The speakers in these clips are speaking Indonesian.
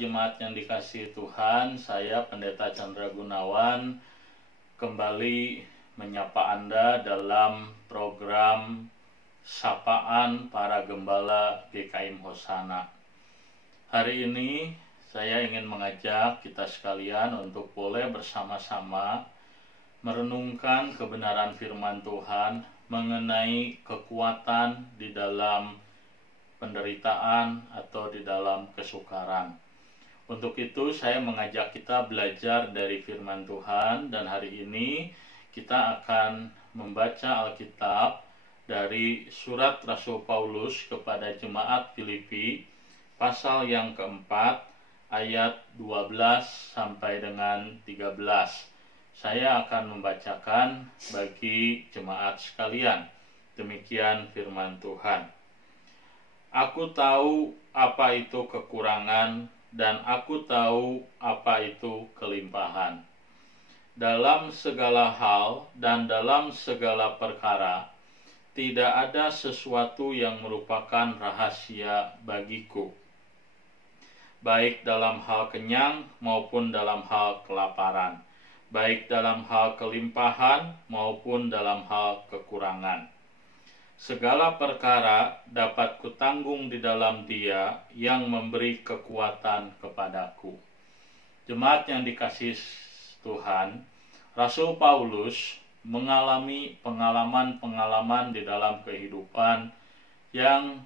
jemaat yang dikasihi Tuhan, saya Pendeta Chandra Gunawan kembali menyapa Anda dalam program Sapaan Para Gembala GKIM Hosana. Hari ini saya ingin mengajak kita sekalian untuk boleh bersama-sama merenungkan kebenaran firman Tuhan mengenai kekuatan di dalam penderitaan atau di dalam kesukaran. Untuk itu saya mengajak kita belajar dari firman Tuhan, dan hari ini kita akan membaca Alkitab dari surat Rasul Paulus kepada jemaat Filipi pasal yang keempat ayat 12 sampai dengan 13. Saya akan membacakan bagi jemaat sekalian. Demikian firman Tuhan. Aku tahu apa itu kekurangan dan aku tahu apa itu kelimpahan. Dalam segala hal dan dalam segala perkara, tidak ada sesuatu yang merupakan rahasia bagiku, baik dalam hal kenyang maupun dalam hal kelaparan, baik dalam hal kelimpahan maupun dalam hal kekurangan. Segala perkara dapat kutanggung di dalam Dia yang memberi kekuatan kepadaku. Jemaat yang dikasihi Tuhan, Rasul Paulus mengalami pengalaman-pengalaman di dalam kehidupan yang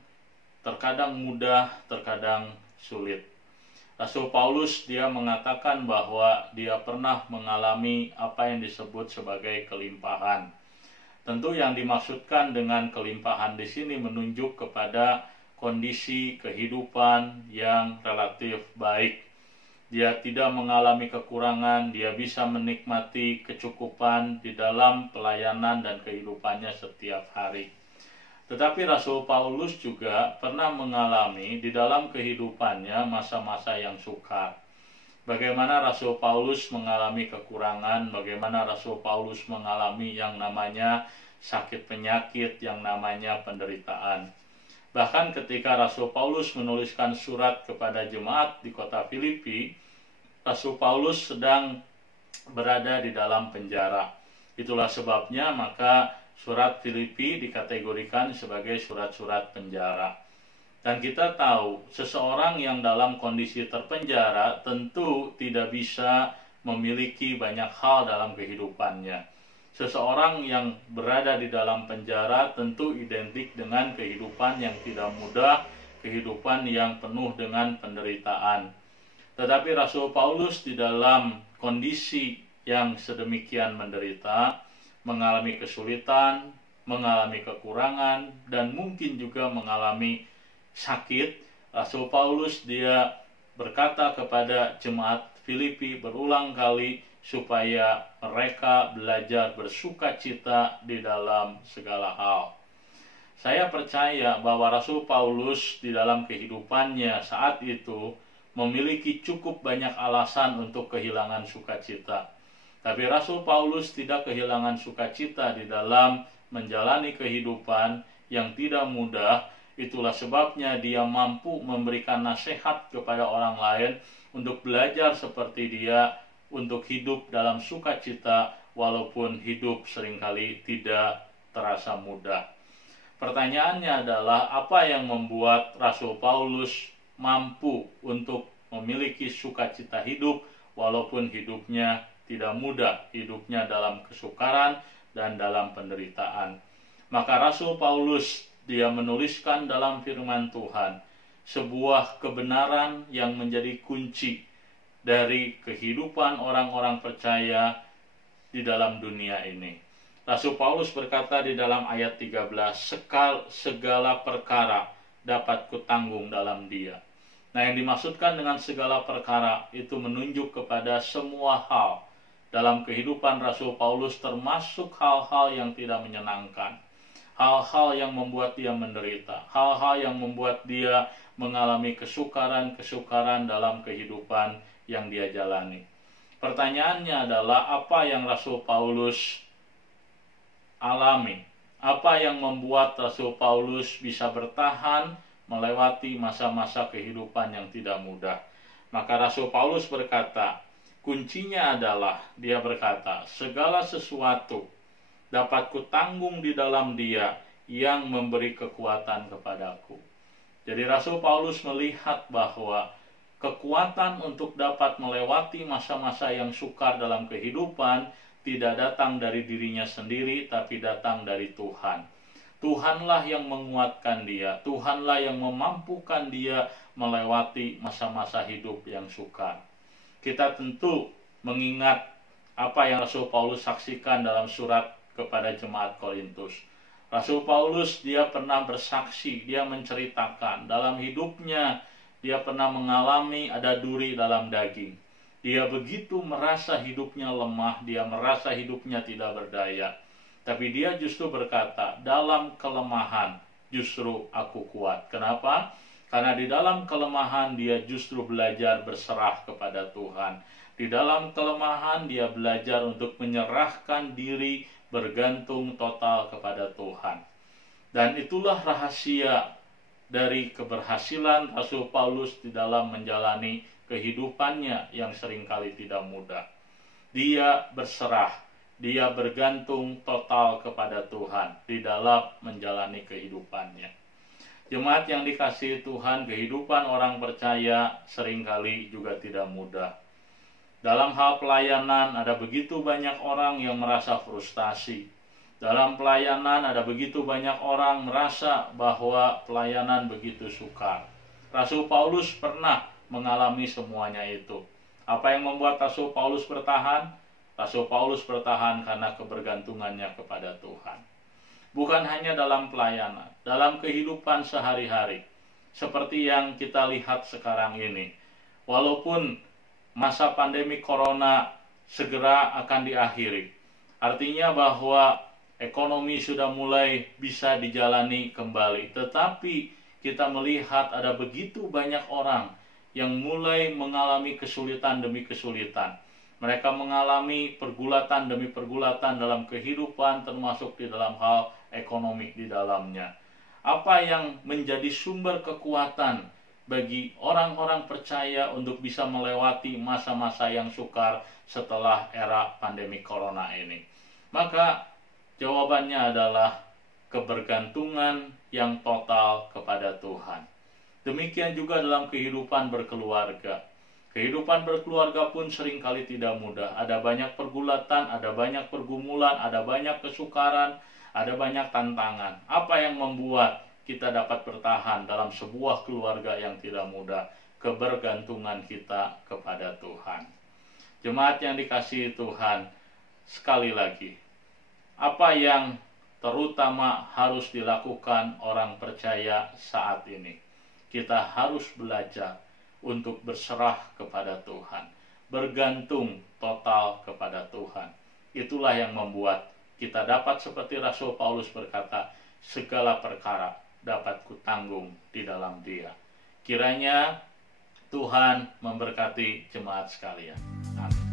terkadang mudah, terkadang sulit. Rasul Paulus dia mengatakan bahwa dia pernah mengalami apa yang disebut sebagai kelimpahan. Tentu yang dimaksudkan dengan kelimpahan di sini menunjuk kepada kondisi kehidupan yang relatif baik. Dia tidak mengalami kekurangan, dia bisa menikmati kecukupan di dalam pelayanan dan kehidupannya setiap hari. Tetapi Rasul Paulus juga pernah mengalami di dalam kehidupannya masa-masa yang sukar. Bagaimana Rasul Paulus mengalami kekurangan, bagaimana Rasul Paulus mengalami yang namanya sakit penyakit, yang namanya penderitaan. Bahkan ketika Rasul Paulus menuliskan surat kepada jemaat di kota Filipi, Rasul Paulus sedang berada di dalam penjara. Itulah sebabnya maka surat Filipi dikategorikan sebagai surat-surat penjara. Dan kita tahu seseorang yang dalam kondisi terpenjara tentu tidak bisa memiliki banyak hal dalam kehidupannya. Seseorang yang berada di dalam penjara tentu identik dengan kehidupan yang tidak mudah, kehidupan yang penuh dengan penderitaan. Tetapi Rasul Paulus di dalam kondisi yang sedemikian menderita, mengalami kesulitan, mengalami kekurangan, dan mungkin juga mengalami sakit. Rasul Paulus dia berkata kepada jemaat Filipi berulang kali supaya mereka belajar bersukacita di dalam segala hal. Saya percaya bahwa Rasul Paulus di dalam kehidupannya saat itu memiliki cukup banyak alasan untuk kehilangan sukacita. Tapi Rasul Paulus tidak kehilangan sukacita di dalam menjalani kehidupan yang tidak mudah. Itulah sebabnya dia mampu memberikan nasihat kepada orang lain untuk belajar seperti dia, untuk hidup dalam sukacita walaupun hidup seringkali tidak terasa mudah. Pertanyaannya adalah apa yang membuat Rasul Paulus mampu untuk memiliki sukacita hidup walaupun hidupnya tidak mudah, hidupnya dalam kesukaran dan dalam penderitaan. Maka Rasul Paulus dia menuliskan dalam firman Tuhan sebuah kebenaran yang menjadi kunci dari kehidupan orang-orang percaya di dalam dunia ini. Rasul Paulus berkata di dalam ayat 13, segala perkara dapat kutanggung dalam Dia. Nah, yang dimaksudkan dengan segala perkara itu menunjuk kepada semua hal dalam kehidupan Rasul Paulus, termasuk hal-hal yang tidak menyenangkan, hal-hal yang membuat dia menderita, hal-hal yang membuat dia mengalami kesukaran-kesukaran dalam kehidupan yang dia jalani. Pertanyaannya adalah apa yang Rasul Paulus alami? Apa yang membuat Rasul Paulus bisa bertahan melewati masa-masa kehidupan yang tidak mudah? Maka Rasul Paulus berkata, kuncinya adalah, dia berkata, segala sesuatu dapat kutanggung di dalam Dia yang memberi kekuatan kepadaku. Jadi Rasul Paulus melihat bahwa kekuatan untuk dapat melewati masa-masa yang sukar dalam kehidupan tidak datang dari dirinya sendiri, tapi datang dari Tuhan. Tuhanlah yang menguatkan dia, Tuhanlah yang memampukan dia melewati masa-masa hidup yang sukar. Kita tentu mengingat apa yang Rasul Paulus saksikan dalam surat kepada jemaat Korintus. Rasul Paulus, dia pernah bersaksi, dia menceritakan dalam hidupnya dia pernah mengalami ada duri dalam daging. Dia begitu merasa hidupnya lemah, dia merasa hidupnya tidak berdaya. Tapi dia justru berkata, dalam kelemahan justru aku kuat. Kenapa? Karena di dalam kelemahan dia justru belajar berserah kepada Tuhan. Di dalam kelemahan dia belajar untuk menyerahkan diri, bergantung total kepada Tuhan. Dan itulah rahasia dari keberhasilan Rasul Paulus di dalam menjalani kehidupannya yang seringkali tidak mudah. Dia berserah, dia bergantung total kepada Tuhan di dalam menjalani kehidupannya. Jemaat yang dikasihi Tuhan, kehidupan orang percaya seringkali juga tidak mudah. Dalam hal pelayanan ada begitu banyak orang yang merasa frustasi. Dalam pelayanan ada begitu banyak orang merasa bahwa pelayanan begitu sukar. Rasul Paulus pernah mengalami semuanya itu. Apa yang membuat Rasul Paulus bertahan? Rasul Paulus bertahan karena kebergantungannya kepada Tuhan. Bukan hanya dalam pelayanan, dalam kehidupan sehari-hari. Seperti yang kita lihat sekarang ini. Walaupun masa pandemi corona segera akan diakhiri, artinya bahwa ekonomi sudah mulai bisa dijalani kembali. Tetapi kita melihat ada begitu banyak orang yang mulai mengalami kesulitan demi kesulitan. Mereka mengalami pergulatan demi pergulatan dalam kehidupan, termasuk di dalam hal ekonomi di dalamnya. Apa yang menjadi sumber kekuatan bagi orang-orang percaya untuk bisa melewati masa-masa yang sukar setelah era pandemi corona ini? Maka jawabannya adalah kebergantungan yang total kepada Tuhan. Demikian juga dalam kehidupan berkeluarga. Kehidupan berkeluarga pun seringkali tidak mudah. Ada banyak pergulatan, ada banyak pergumulan, ada banyak kesukaran, ada banyak tantangan. Apa yang membuat kita dapat bertahan dalam sebuah keluarga yang tidak mudah? Kebergantungan kita kepada Tuhan. Jemaat yang dikasihi Tuhan, sekali lagi, apa yang terutama harus dilakukan orang percaya saat ini? Kita harus belajar untuk berserah kepada Tuhan, bergantung total kepada Tuhan. Itulah yang membuat kita dapat seperti Rasul Paulus berkata, segala perkara dapat kutanggung di dalam Dia. Kiranya Tuhan memberkati jemaat sekalian. Amin.